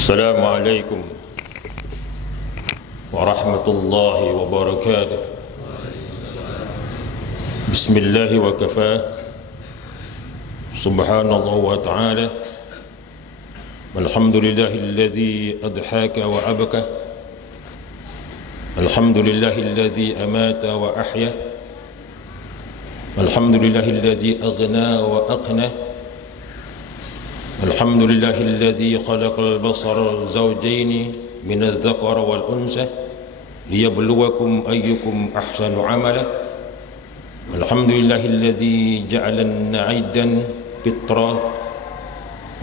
السلام عليكم ورحمة الله وبركاته. بسم الله وكفى. سبحان الله وتعالى. الحمد لله الذي أضحك وأبكى. الحمد لله الذي أمات وأحيا. الحمد لله الذي أغنى وأقنى. الحمد لله الذي خلق البصر زوجين من الذكر والأنثى ليبلوكم أيكم أحسن عملا. الحمد لله الذي جعل عيدا فطرا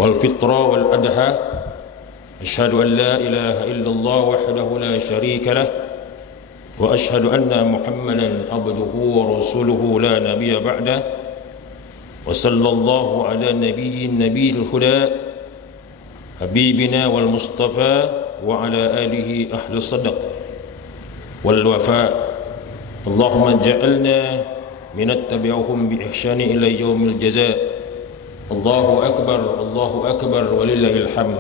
والفطرة والأضحى. أشهد أن لا إله إلا الله وحده لا شريك له، وأشهد أن محمدا عبده ورسوله لا نبي بعده. وصلى الله على نبي الهدى حبيبنا والمصطفى وعلى آله أهل الصدق والوفاء. اللهم اجعلنا من اتبعهم بإحسان إلى يوم الجزاء. الله أكبر الله أكبر ولله الحمد.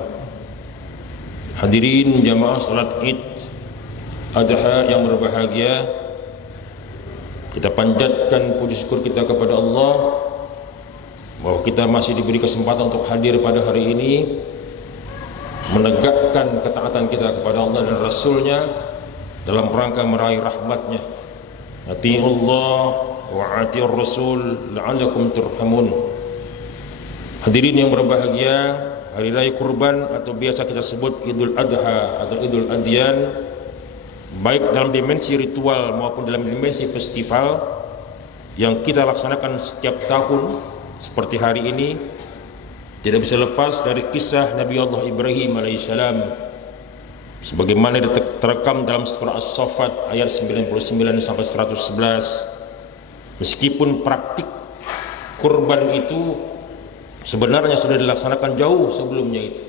Hadirin jamaah salat Id Adha yang berbahagia, kita panjatkan puji syukur kita kepada Allah bahwa kita masih diberi kesempatan untuk hadir pada hari ini, menegakkan ketaatan kita kepada Allah dan Rasulnya dalam rangka meraih rahmatnya. Ati'ullah wa ati'ur Rasul la'allakum turhamun. Hadirin yang berbahagia, hari raya kurban atau biasa kita sebut Idul Adha atau Idul Adyan, baik dalam dimensi ritual maupun dalam dimensi festival yang kita laksanakan setiap tahun seperti hari ini, tidak bisa lepas dari kisah Nabi Allah Ibrahim alaihissalam sebagaimana terekam dalam surah As-Saffat ayat 99 sampai 111. Meskipun praktik kurban itu sebenarnya sudah dilaksanakan jauh sebelumnya itu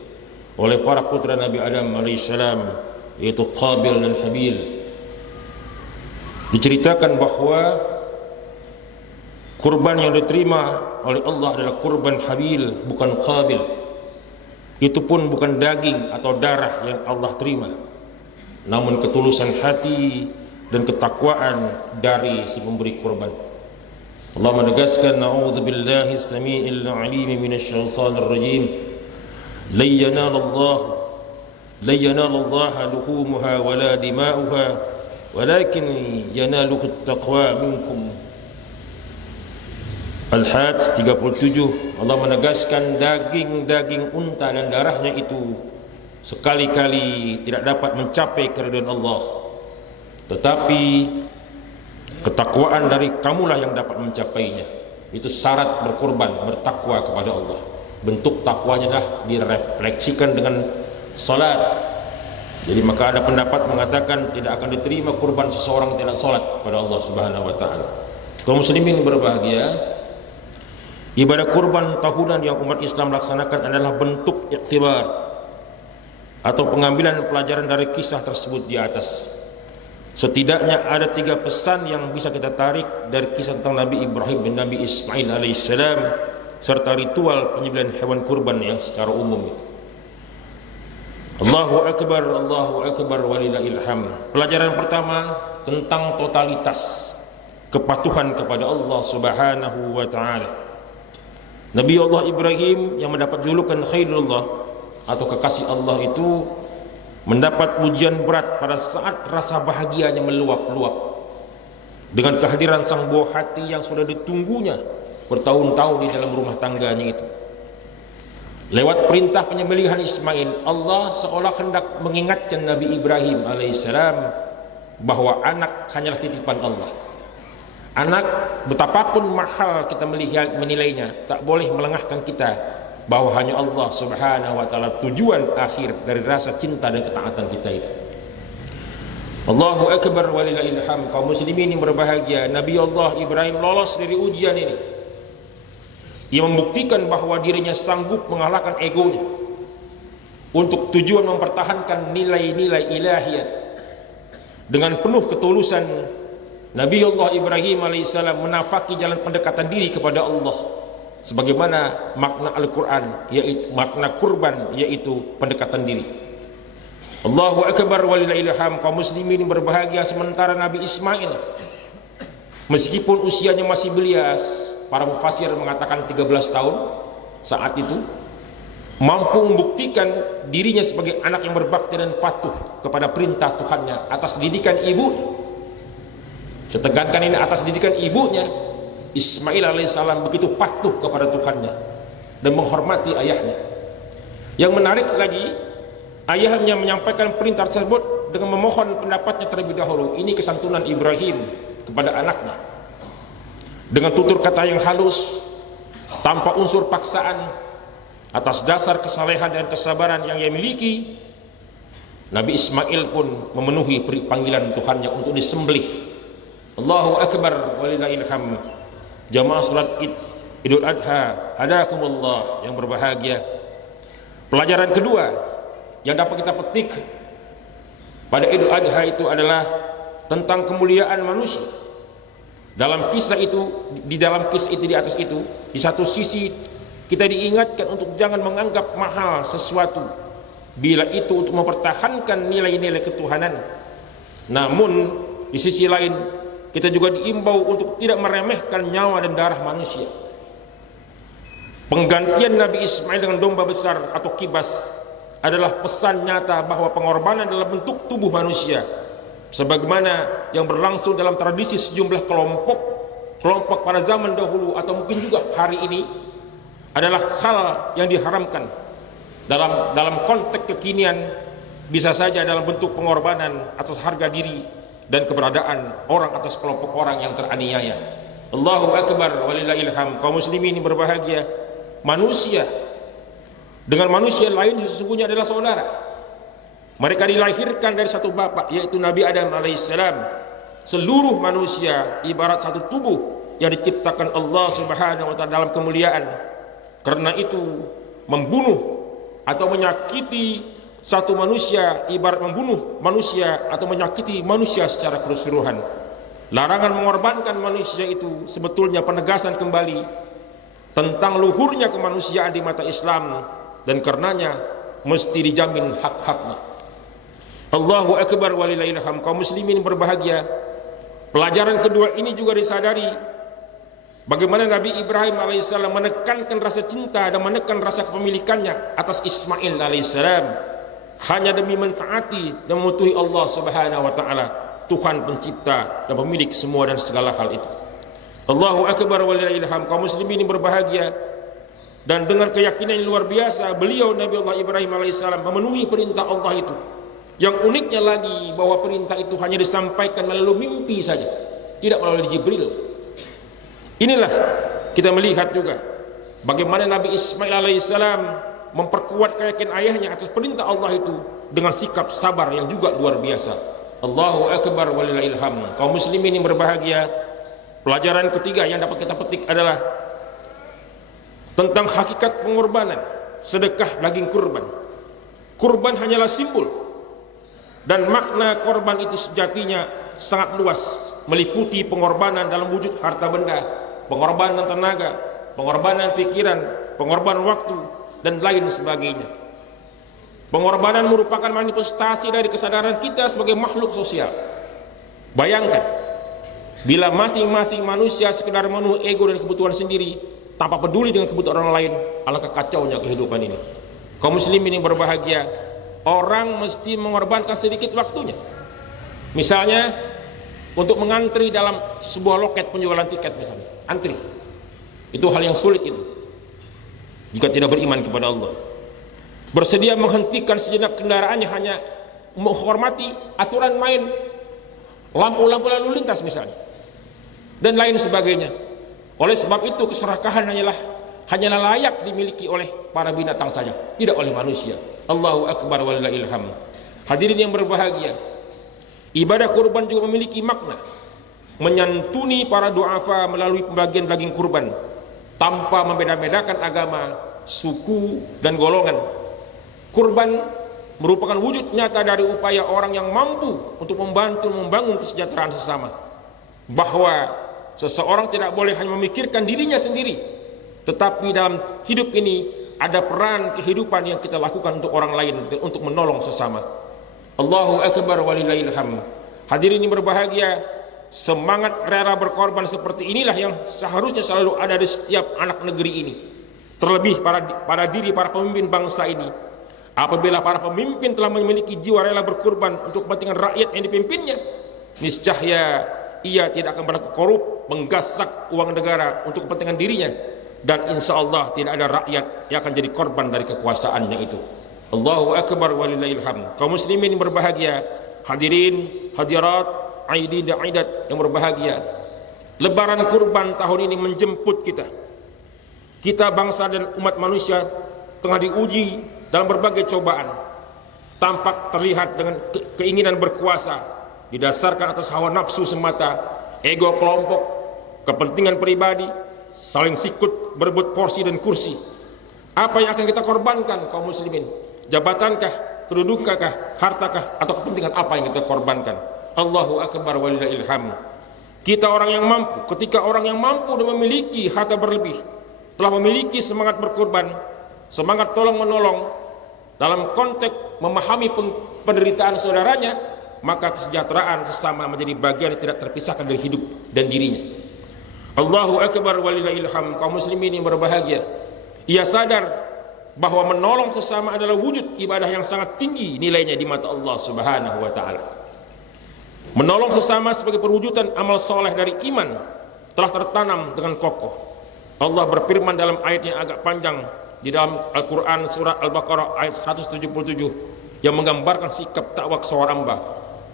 oleh para putra Nabi Adam alaihissalam, yaitu Qabil dan Habil. Diceritakan bahwa kurban yang diterima oleh Allah adalah kurban Habil, bukan Qabil. Itu pun bukan daging atau darah yang Allah terima, namun ketulusan hati dan ketakwaan dari si pemberi kurban. Allah menegaskan, na'udzubillahi as-sami'il 'alim minasyaitonir rajim. La yanalallaha luhumuha wala dima'uha walakin yanaluhu at-taqwa minkum. Al-Hajj 37. Allah menegaskan daging unta dan darahnya itu sekali-kali tidak dapat mencapai keridhaan Allah, tetapi ketakwaan dari kamulah yang dapat mencapainya. Itu syarat berkurban, bertakwa kepada Allah. Bentuk takwanya dah direfleksikan dengan salat. Jadi maka ada pendapat mengatakan tidak akan diterima kurban seseorang tidak salat kepada Allah Subhanahu wa taala. Kaum muslimin berbahagia, ibadah kurban tahunan yang umat Islam laksanakan adalah bentuk iktibar atau pengambilan pelajaran dari kisah tersebut di atas. Setidaknya ada 3 pesan yang bisa kita tarik dari kisah tentang Nabi Ibrahim dan Nabi Ismail alaihissalam serta ritual penyembelihan hewan kurban yang secara umum itu. Allahu Akbar walillahil hamd. Pelajaran pertama tentang totalitas kepatuhan kepada Allah Subhanahu wa taala. Nabi Allah Ibrahim yang mendapat julukan Khalilullah atau kekasih Allah itu mendapat pujian berat pada saat rasa bahagianya meluap-luap dengan kehadiran sang buah hati yang sudah ditunggunya bertahun-tahun di dalam rumah tangganya itu. Lewat perintah penyembelihan Ismail, Allah seolah hendak mengingatkan Nabi Ibrahim alaihissalam bahwa anak hanyalah titipan Allah. Anak betapapun mahal kita menilainya, tak boleh melengahkan kita bahwa hanya Allah Subhanahu wa taala tujuan akhir dari rasa cinta dan ketaatan kita itu. Allahu Akbar walillahil hamd. Kaum muslimin yang berbahagia, Nabi Allah Ibrahim lolos dari ujian ini. Ia membuktikan bahwa dirinya sanggup mengalahkan egonya untuk tujuan mempertahankan nilai-nilai ilahiyat. Dengan penuh ketulusan Nabi Allah Ibrahim alaihissalam menafaki jalan pendekatan diri kepada Allah sebagaimana makna Al-Quran, yaitu makna kurban, yaitu pendekatan diri. Allahu Akbar walillahil hamd. Kaum muslimin berbahagia, sementara Nabi Ismail meskipun usianya masih belia, para mufassir mengatakan 13 tahun saat itu, mampu membuktikan dirinya sebagai anak yang berbakti dan patuh kepada perintah Tuhannya atas didikan ibu. Setegankan ini atas didikan ibunya, Ismail alaihissalam begitu patuh kepada Tuhannya dan menghormati ayahnya. Yang menarik lagi, ayahnya menyampaikan perintah tersebut dengan memohon pendapatnya terlebih dahulu. Ini kesantunan Ibrahim kepada anaknya, dengan tutur kata yang halus, tanpa unsur paksaan, atas dasar kesalehan dan kesabaran yang ia miliki. Nabi Ismail pun memenuhi panggilan Tuhannya untuk disembelih. Allahu Akbar walillahil hamd. Jamaah salat Idul Adha hadakumullah yang berbahagia. Pelajaran kedua yang dapat kita petik pada Idul Adha itu adalah tentang kemuliaan manusia. Dalam kisah itu, di atas itu, di satu sisi kita diingatkan untuk jangan menganggap mahal sesuatu bila itu untuk mempertahankan nilai-nilai ketuhanan. Namun di sisi lain kita juga diimbau untuk tidak meremehkan nyawa dan darah manusia. Penggantian Nabi Ismail dengan domba besar atau kibas adalah pesan nyata bahwa pengorbanan dalam bentuk tubuh manusia, sebagaimana yang berlangsung dalam tradisi sejumlah kelompok pada zaman dahulu atau mungkin juga hari ini, adalah hal yang diharamkan. Dalam konteks kekinian bisa saja dalam bentuk pengorbanan atas harga diri dan keberadaan orang atas kelompok orang yang teraniaya. Allahu Akbar walillahil hamd. Kaum muslimin ini berbahagia, manusia dengan manusia lain sesungguhnya adalah saudara. Mereka dilahirkan dari satu bapak, yaitu Nabi Adam alaihissalam. Seluruh manusia ibarat satu tubuh yang diciptakan Allah subhanahu wa ta'ala dalam kemuliaan. Karena itu membunuh atau menyakiti satu manusia ibarat membunuh manusia atau menyakiti manusia secara keseluruhan. Larangan mengorbankan manusia itu sebetulnya penegasan kembali tentang luhurnya kemanusiaan di mata Islam, dan karenanya mesti dijamin hak-haknya. Allahu Akbar walillahil hamd. Kaum muslimin berbahagia, pelajaran kedua ini juga disadari bagaimana Nabi Ibrahim alaihissalam menekankan rasa cinta dan menekan rasa kepemilikannya atas Ismail alaihissalam hanya demi mentaati dan mematuhi Allah subhanahu wa ta'ala, Tuhan pencipta dan pemilik semua dan segala hal itu. Allahu Akbar walillahil hamd. Kaum muslimin berbahagia, dan dengan keyakinan yang luar biasa beliau Nabi Allah Ibrahim alaihissalam memenuhi perintah Allah itu. Yang uniknya lagi bahwa perintah itu hanya disampaikan melalui mimpi saja, tidak melalui Jibril. Inilah kita melihat juga bagaimana Nabi Ismail alaihissalam memperkuat keyakinan ayahnya atas perintah Allah itu dengan sikap sabar yang juga luar biasa. Allahu Akbar walillahil hamd. Kaum muslimin yang berbahagia, pelajaran ketiga yang dapat kita petik adalah tentang hakikat pengorbanan sedekah daging kurban. Kurban hanyalah simbol, dan makna korban itu sejatinya sangat luas, meliputi pengorbanan dalam wujud harta benda, pengorbanan tenaga, pengorbanan pikiran, pengorbanan waktu, dan lain sebagainya. Pengorbanan merupakan manifestasi dari kesadaran kita sebagai makhluk sosial. Bayangkan bila masing-masing manusia sekedar memenuhi ego dan kebutuhan sendiri tanpa peduli dengan kebutuhan orang lain, alangkah kacaunya kehidupan ini. Kaum muslimin yang berbahagia, orang mesti mengorbankan sedikit waktunya, misalnya untuk mengantri dalam sebuah loket penjualan tiket misalnya, antri. Itu hal yang sulit itu jika tidak beriman kepada Allah. Bersedia menghentikan sejenak kendaraannya hanya menghormati aturan main lampu-lampu lalu lintas misalnya, dan lain sebagainya. Oleh sebab itu keserakahan hanyalah layak dimiliki oleh para binatang saja, tidak oleh manusia. Allahu Akbar walillahil hamd. Hadirin yang berbahagia, ibadah kurban juga memiliki makna menyantuni para duafa melalui pembagian daging kurban tanpa membeda-bedakan agama, suku, dan golongan. Kurban merupakan wujud nyata dari upaya orang yang mampu untuk membantu membangun kesejahteraan sesama. Bahwa seseorang tidak boleh hanya memikirkan dirinya sendiri, tetapi dalam hidup ini ada peran kehidupan yang kita lakukan untuk orang lain dan untuk menolong sesama. Allahu akbar walillahil hamd. Hadirin yang berbahagia, semangat rela berkorban seperti inilah yang seharusnya selalu ada di setiap anak negeri ini. Terlebih pada diri para pemimpin bangsa ini. Apabila para pemimpin telah memiliki jiwa rela berkorban untuk kepentingan rakyat yang dipimpinnya, niscaya ia tidak akan berlaku korup, menggasak uang negara untuk kepentingan dirinya, dan insya Allah tidak ada rakyat yang akan jadi korban dari kekuasaannya itu. Allahu akbar walillahil hamd. Kaum muslimin yang berbahagia, hadirin, hadirat, aidin dan aidat yang berbahagia, lebaran kurban tahun ini menjemput kita. Kita bangsa dan umat manusia tengah diuji dalam berbagai cobaan. Tampak terlihat dengan keinginan berkuasa didasarkan atas hawa nafsu semata, ego kelompok, kepentingan pribadi, saling sikut berebut porsi dan kursi. Apa yang akan kita korbankan kaum muslimin? Jabatankah, kedudukankah, hartakah, atau kepentingan apa yang kita korbankan? Allahu akbar walillahil hamd. Kita orang yang mampu, ketika orang yang mampu dan memiliki harta berlebih telah memiliki semangat berkorban, semangat tolong menolong dalam konteks memahami penderitaan saudaranya, maka kesejahteraan sesama menjadi bagian yang tidak terpisahkan dari hidup dan dirinya. Allahu akbar walillahil hamd. Kaum muslimin yang berbahagia, ia sadar bahwa menolong sesama adalah wujud ibadah yang sangat tinggi nilainya di mata Allah Subhanahu wa taala. Menolong sesama sebagai perwujudan amal soleh dari iman telah tertanam dengan kokoh. Allah berfirman dalam ayat yang agak panjang di dalam Al-Quran surah Al-Baqarah ayat 177 yang menggambarkan sikap takwa seorang hamba.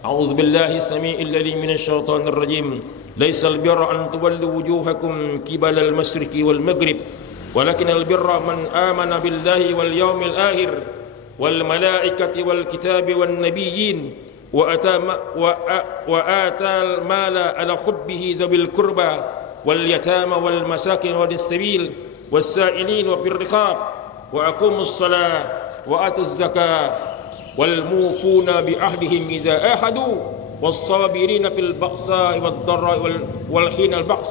A'udzubillahi samii'il 'aliim minasyaitonir rajim. Laisal birra an tuwallu wujuhakum qibalal masyriqi wal maghrib, walakinal birra man amana billahi wal yawmil akhir wal malaikati wal kitabi wan nabiyyin wa atal mala ala hubbihi zabil qurba wal yatama wal masakin wa dis-sabil was-sa'ilin wa bir riqab wa aqimus shalah wa atuz zakah wal mufuna bi ahdihim iza ahadu was-sabirina fil ba'sa'i wad-dharra'i wal hinal ba's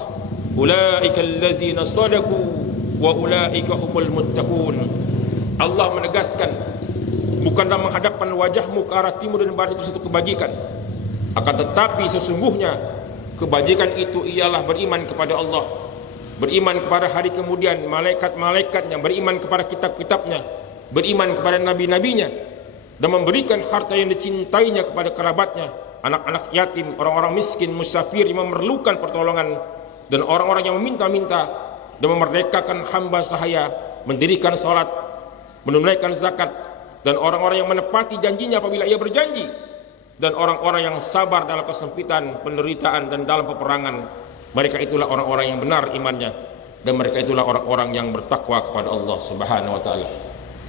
ulaika allazina sadaqu wa ulaika humul muttaqun. Allah menegaskan, bukanlah menghadapkan wajahmu ke arah timur dan barat itu satu kebajikan, akan tetapi sesungguhnya kebajikan itu ialah beriman kepada Allah, beriman kepada hari kemudian, malaikat-malaikatnya, beriman kepada kitab-kitabnya, beriman kepada nabi-nabinya, dan memberikan harta yang dicintainya kepada kerabatnya, anak-anak yatim, orang-orang miskin, musafir yang memerlukan pertolongan, dan orang-orang yang meminta-minta, dan memerdekakan hamba sahaya, mendirikan salat, menunaikan zakat, dan orang-orang yang menepati janjinya apabila ia berjanji, dan orang-orang yang sabar dalam kesempitan, penderitaan, dan dalam peperangan. Mereka itulah orang-orang yang benar imannya, dan mereka itulah orang-orang yang bertakwa kepada Allah Subhanahu wa taala.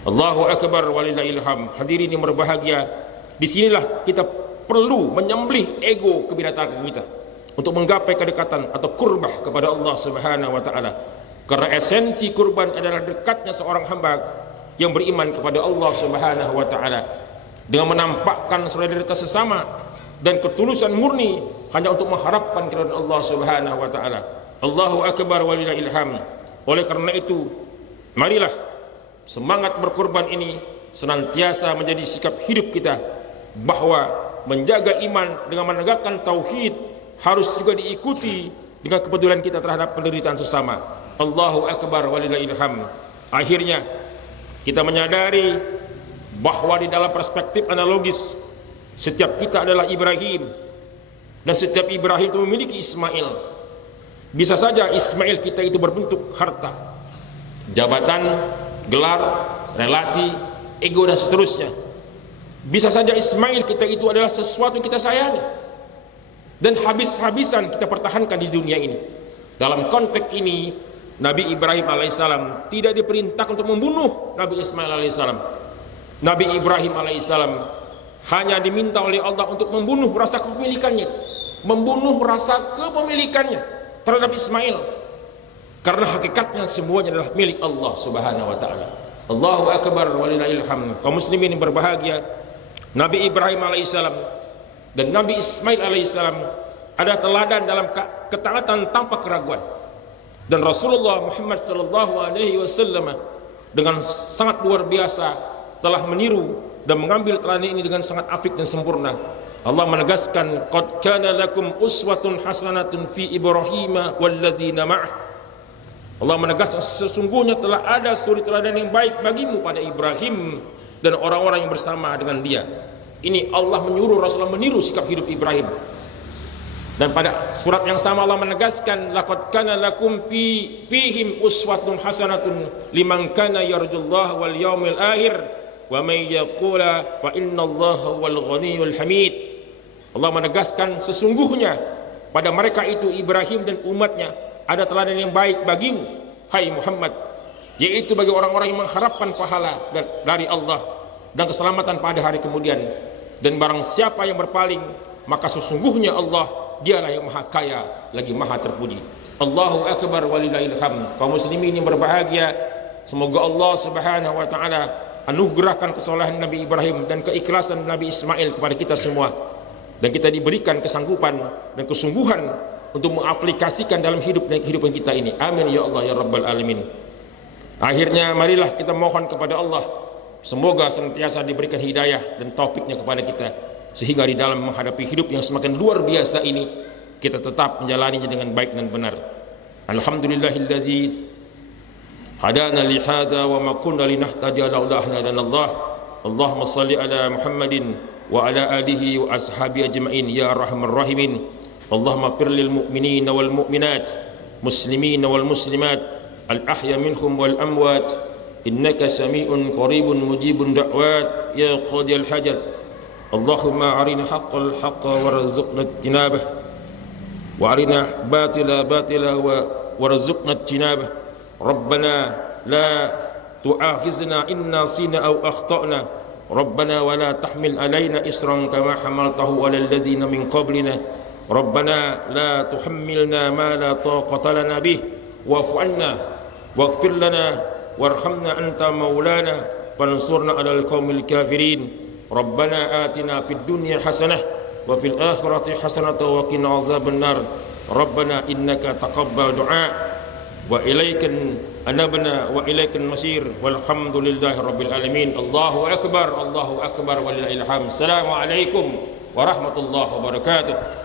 Allahu akbar walillahil hamd. Hadirin yang berbahagia, disinilah kita perlu menyembelih ego kebinatangan kita untuk menggapai kedekatan atau kurbah kepada Allah Subhanahu wa taala. Karena esensi kurban adalah dekatnya seorang hamba yang beriman kepada Allah Subhanahu wa taala dengan menampakkan solidaritas sesama dan ketulusan murni hanya untuk mengharapkan keridhaan Allah Subhanahu wa taala. Allahu akbar walillahil hamd. Oleh karena itu, marilah semangat berkorban ini senantiasa menjadi sikap hidup kita, bahwa menjaga iman dengan menegakkan tauhid harus juga diikuti dengan kepedulian kita terhadap penderitaan sesama. Allahu akbar walillahil hamd. Akhirnya kita menyadari bahwa di dalam perspektif analogis setiap kita adalah Ibrahim, dan setiap Ibrahim itu memiliki Ismail. Bisa saja Ismail kita itu berbentuk harta, jabatan, gelar, relasi, ego, dan seterusnya. Bisa saja Ismail kita itu adalah sesuatu yang kita sayangi dan habis-habisan kita pertahankan di dunia ini. Dalam konteks ini, Nabi Ibrahim alaihissalam tidak diperintahkan untuk membunuh Nabi Ismail alaihissalam. Nabi Ibrahim alaihissalam hanya diminta oleh Allah untuk membunuh rasa kepemilikannya, membunuh rasa kepemilikannya terhadap Ismail, karena hakikatnya semuanya adalah milik Allah Subhanahu wa taala. Allahu akbar walillahil hamd. Kaum muslimin yang berbahagia, Nabi Ibrahim alaihissalam dan Nabi Ismail alaihissalam ada teladan dalam ketaatan tanpa keraguan. Dan Rasulullah Muhammad sallallahu alaihi wasallam dengan sangat luar biasa telah meniru dan mengambil teladan ini dengan sangat apik dan sempurna. Allah menegaskan, qad kana lakum uswatun hasanatun fi Ibrahim walladzina ma'ah. Allah menegaskan sesungguhnya telah ada suri teladan yang baik bagimu pada Ibrahim dan orang-orang yang bersama dengan dia. Ini Allah menyuruh Rasulullah meniru sikap hidup Ibrahim. Dan pada surat yang sama Allah menegaskan, laqad kana lakum fihim uswatun hasanatun liman kana yarjullaha wal yaumil akhir wa may yaqula fa innallaha wal ghaniyyul hamid. Allah menegaskan sesungguhnya pada mereka itu Ibrahim dan umatnya ada teladan yang baik bagimu hai Muhammad, yaitu bagi orang-orang yang mengharapkan pahala dari Allah dan keselamatan pada hari kemudian. Dan barang siapa yang berpaling, maka sesungguhnya Allah dialah yang maha kaya lagi maha terpuji. Allahu akbar walillahil hamd. Kaum muslimin yang berbahagia, semoga Allah Subhanahu wa taala anugerahkan kesolehan Nabi Ibrahim dan keikhlasan Nabi Ismail kepada kita semua, dan kita diberikan kesanggupan dan kesungguhan untuk mengaplikasikan dalam hidup dan kehidupan kita ini. Amin ya Allah ya rabbal alamin. Akhirnya marilah kita mohon kepada Allah semoga senantiasa diberikan hidayah dan taufiknya kepada kita, sehingga di dalam menghadapi hidup yang semakin luar biasa ini kita tetap menjalaninya dengan baik dan benar. Alhamdulillahillazi hadana li hadza wa ma kunna linahtadiya laula an hadanallah. Allahumma shalli ala Muhammadin wa ala alihi wa ashabi ajma'in ya arhamar rahimin. Allahumma ighfir lil mu'minina wal mu'minat, muslimina wal muslimat, al ahya minhum wal amwat, innaka sami'un qaribun mujibun da'wat ya qadiyal hajat. Allahumma arina haqqal haqqa warzuqna ijtinabah wa arina batila batila warzuqna ijtinabah. Rabbana la tu'akhizna in nasina aw akhtana. Rabbana wa la tahmil alaina isran kama hamaltahu ala alladhina min qablina. Rabbana la tuhammilna ma la taqata lana bih wa'fu 'anna waghfir lana warhamna anta maulana fansurna 'alal qaumil kafirin. Rabbana atina fid dunya hasanah wa fil akhirati hasanah wa qina adzaban nar. Rabbana innaka taqabbal du'a wa ilaikan anabna wa ilaikan masir walhamdulillahi rabbil alamin. Allahu akbar walillahil hamd. Assalamualaikum warahmatullahi wabarakatuh.